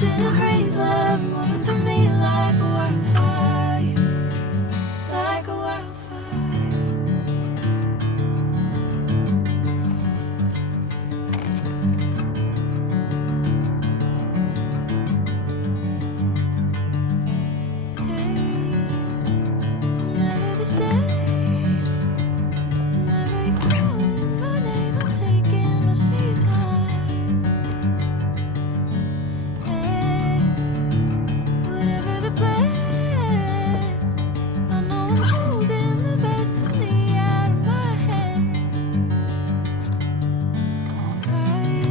Catching a craze love moving through me like a wildfire, like a wildfire. Hey, I'm never the same. Whenever you're calling my name, I'm taking my sweet time. Hey, whatever the plan, I know I'm holding the best of me out of my hand. I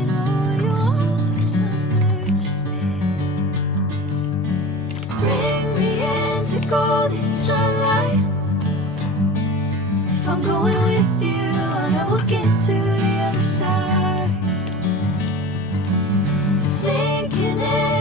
know you always understand. Bring me into golden sunlight. If I'm going with you, I know we'll get to the other side. Sinking in.